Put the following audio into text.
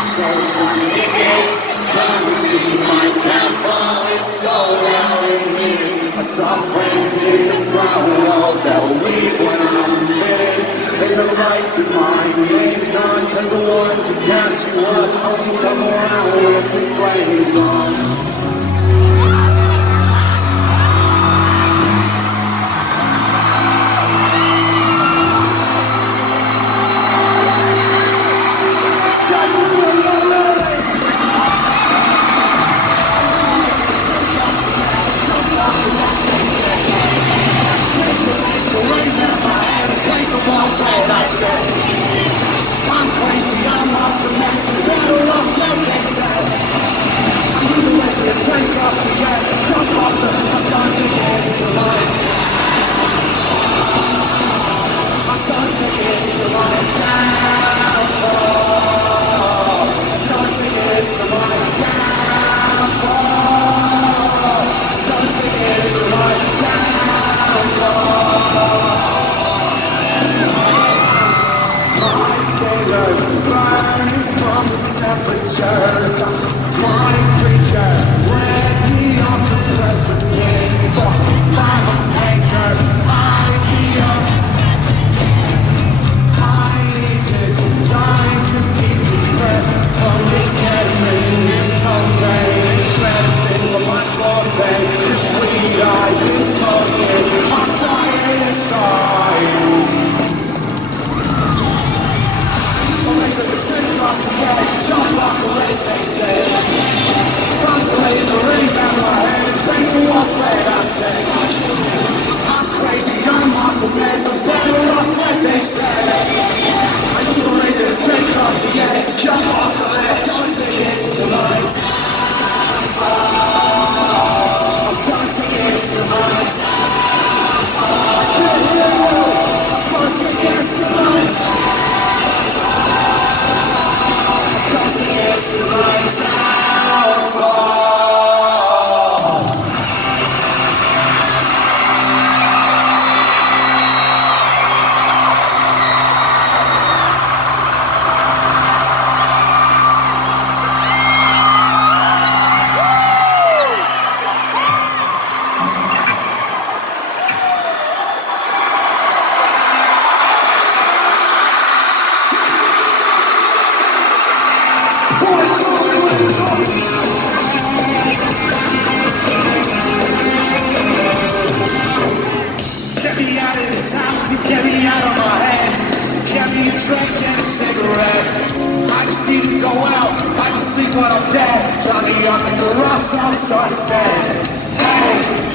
Sold some tickets to come see my downfall. It's sold out in minutes. I saw friends in the front row. They'll leave when I'm finished. And the lights in my name's gone, 'cause the ones who gas you up only come around with the flames on. I'm crazy, I'm off the mess, better off than they said. I'm moving with me, take off the edge, jump off the sun's against the light. My sun's against the light, downfall. My sun's against the light, downfall. Sun's against the light, downfall. Burning from the temperatures. My preacher led me on the precipice. Fucking final painter. My aim is trying to decompress from this ketamine, this cocaine, this medicine for my poor face. This weed I've been smoking, I'm dying inside. Take off the edge, jump off the ledge, they say. Front blades are ring down my head, and break the walls red, I say. I'm crazy, I'm off the meds, I'm better off dead, they say. I use the laser to take off the edge, jump off the ledge, don't take it tonight. I'm trying to get tonight. I'm supposed to get tonight. It's my downfall. Get me out of this house, get me out of my head. Get me a drink and a cigarette. I just need to go out, I can sleep when I'm dead. Try me up in the rocks on Sunset. Hey.